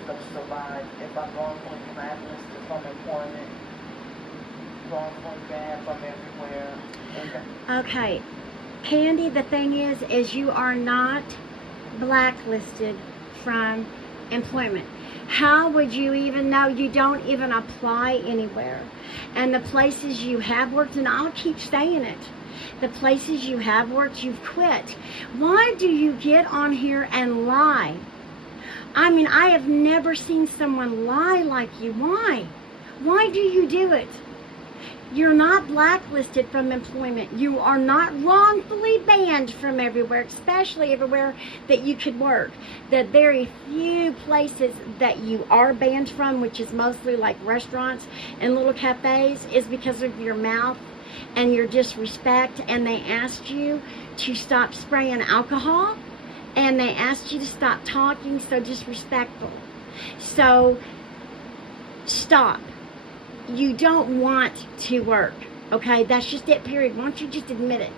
supposed to survive if I'm wrongfully blacklisted from employment, wrongfully banned from everywhere? Okay, Candy, the thing is you are not blacklisted from employment. How would you even know? You don't even apply anywhere. And the places you have worked, and I'll keep saying it, the places you have worked, you've quit. Why do you get on here and lie? I mean, I have never seen someone lie like you. Why? Why do you do it? You're not blacklisted from employment. You are not wrongfully banned from everywhere, especially everywhere that you could work. The very few places that you are banned from, which is mostly like restaurants and little cafes, is because of your mouth and your disrespect. And they asked you to stop spraying alcohol, and they asked you to stop talking so disrespectful. So stop. You don't want to work, okay? That's just it, period. Why don't you just admit it?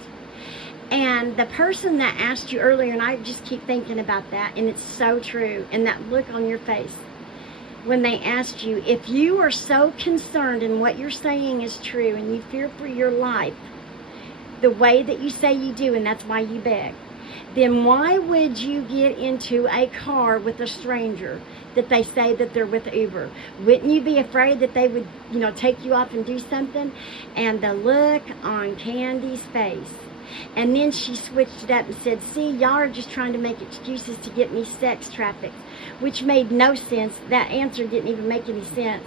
And the person that asked you earlier, and I just keep thinking about that, and it's so true, and that look on your face when they asked you, if you are so concerned and what you're saying is true and you fear for your life the way that you say you do, and that's why you beg, then why would you get into a car with a stranger that they say that they're with Uber? Wouldn't you be afraid that they would, take you off and do something? And the look on Candy's face. And then she switched it up and said, see, y'all are just trying to make excuses to get me sex trafficked, which made no sense. That answer didn't even make any sense.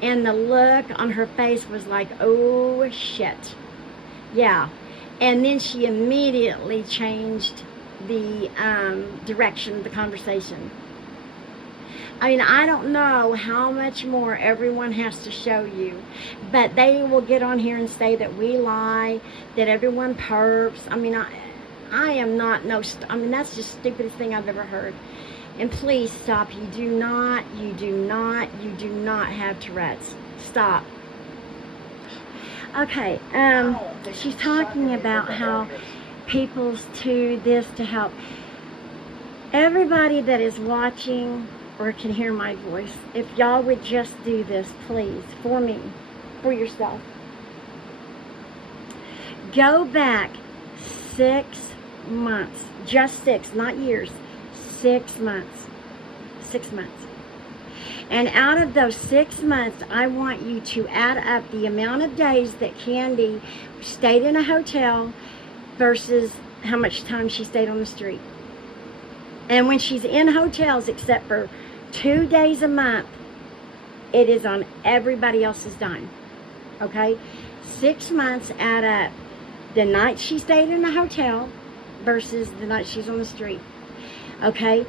And the look on her face was like, oh, shit. Yeah. And then she immediately changed the direction of the conversation. I mean, I don't know how much more everyone has to show you, but they will get on here and say that we lie, that everyone perps. I mean, I am not, that's just the stupidest thing I've ever heard. And please stop. You do not have Tourette's. Stop. Okay, she's talking about how people's to this to help. Everybody that is watching or can hear my voice, if y'all would just do this, please, for me, for yourself. Go back 6 months, just 6, not years, 6 months. 6 months. And out of those 6 months, I want you to add up the amount of days that Candy stayed in a hotel versus how much time she stayed on the street. And when she's in hotels, except for 2 days a month, it is on everybody else's dime. Okay? 6 months add up the night she stayed in a hotel versus the night she's on the street. Okay?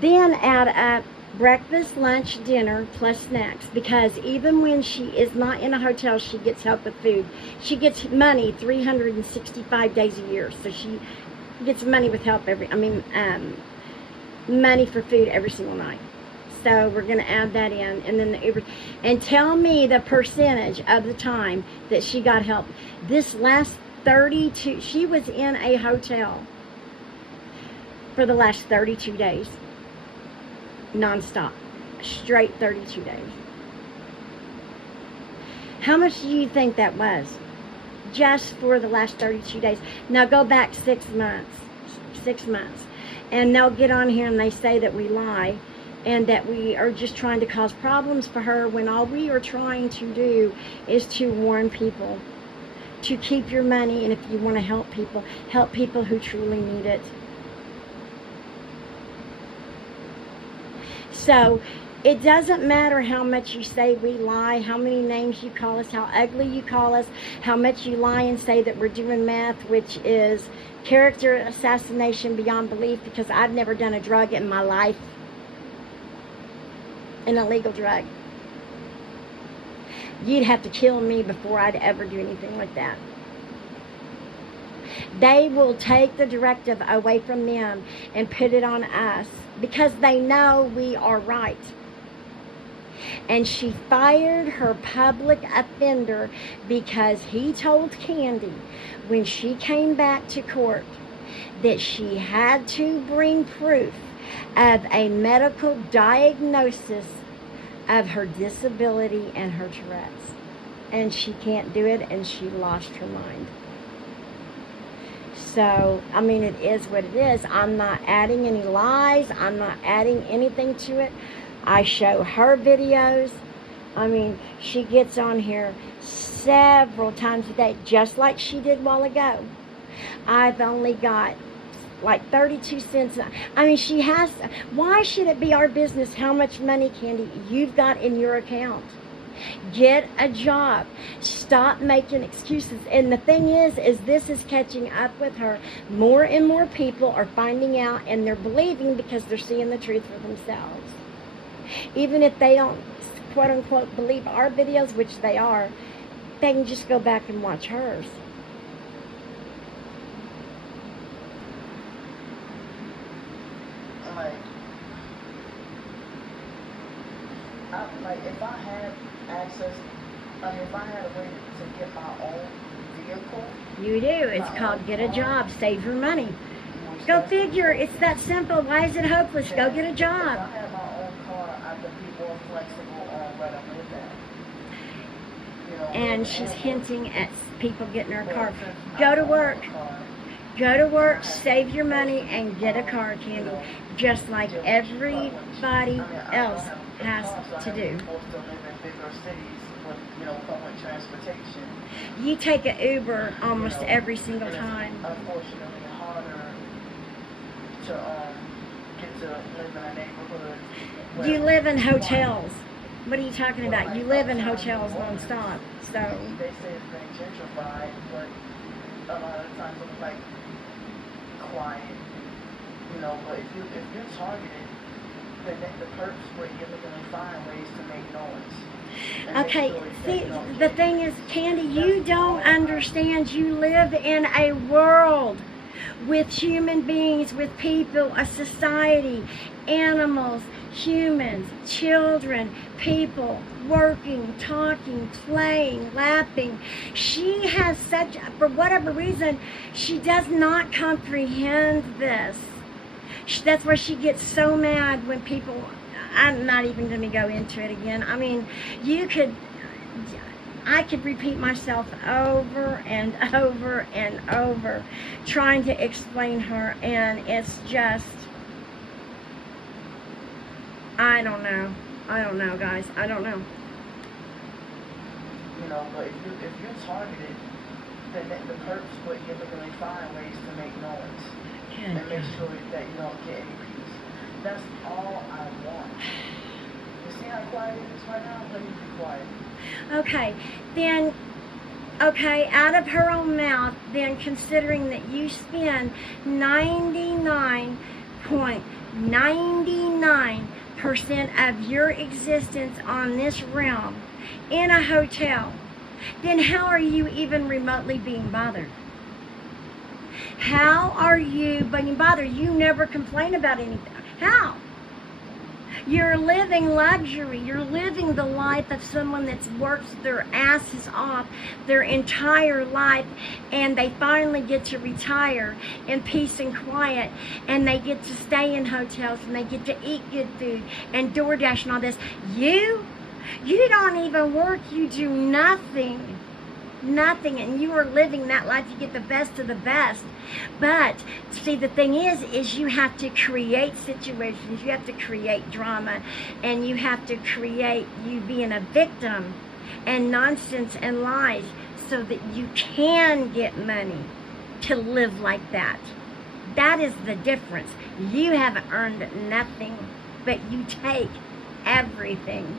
Then add up breakfast, lunch, dinner, plus snacks, because even when she is not in a hotel, she gets help with food. She gets money 365 days a year, so she gets money with help money for food every single night. So we're going to add that in, and then the Uber, and tell me the percentage of the time that she got help. This last 32, she was in a hotel for the last 32 days. Non-stop, straight 32 days. How much do you think that was just for the last 32 days? Now go back 6 months, and they'll get on here and they say that we lie and that we are just trying to cause problems for her, when all we are trying to do is to warn people to keep your money, and if you want to help people who truly need it. So it doesn't matter how much you say we lie, how many names you call us, how ugly you call us, how much you lie and say that we're doing meth, which is character assassination beyond belief, because I've never done a drug in my life, an illegal drug. You'd have to kill me before I'd ever do anything like that. They will take the directive away from them and put it on us because they know we are right. And she fired her public offender because he told Candy when she came back to court that she had to bring proof of a medical diagnosis of her disability and her Tourette's. And she can't do it, and she lost her mind. So, I mean, it is what it is. I'm not adding any lies. I'm not adding anything to it. I show her videos. I mean, she gets on here several times a day, just like she did a while ago. I've only got like 32 cents. I mean, she has. Why should it be our business how much money, Candy, you've got in your account? Get a job. Stop making excuses. And the thing is this is catching up with her. More and more people are finding out, and they're believing because they're seeing the truth for themselves. Even if they don't, quote unquote, believe our videos, which they are, they can just go back and watch hers. Like, if I had access, I mean, if I had a way to get my own vehicle. You do. It's called get a job. Save your money. Go figure. It's that simple. Why is it hopeless? Go get a job. If I had my own car, I could be more flexible on where I live at. You know, And she's hinting at people getting her car. Go to work. Go to work, save your money, and get a car, Candy. Just like everybody else has to do. Public transportation. You take an Uber almost every single time. Unfortunately, harder to get to live in a neighborhood. You live in hotels. What are you talking about? You live in hotels nonstop. So They say it's been gentrified, but a lot of times it's like quiet. But if you're targeted, then the perps where you're looking to find ways to make noise. okay, see, the thing is, Candy, you don't understand. You live in a world with human beings, with people, a society, animals, humans, children, people, working, talking, playing, laughing. She has such, for whatever reason, she does not comprehend this. That's why she gets so mad when people, I'm not even going to go into it again. I mean, I could repeat myself over and over and over trying to explain her, and it's just, I don't know, guys. I don't know. But if you're targeted, then the perps where you're looking to find ways to make noise. And make sure that you don't get any peace. That's all I want. You see how quiet it is right now? Let me be quiet. Okay, then, out of her own mouth, then considering that you spend 99.99% of your existence on this realm in a hotel, then how are you even remotely being bothered? How are you being bothered? You never complain about anything. How? You're living luxury. You're living the life of someone that's worked their asses off their entire life, and they finally get to retire in peace and quiet, and they get to stay in hotels, and they get to eat good food and DoorDash and all this. You don't even work. You do nothing, and you are living that life. You get the best of the best. But see, the thing is you have to create situations, you have to create drama, and you have to create you being a victim and nonsense and lies so that you can get money to live like that. That is the difference. You haven't earned nothing, but you take everything.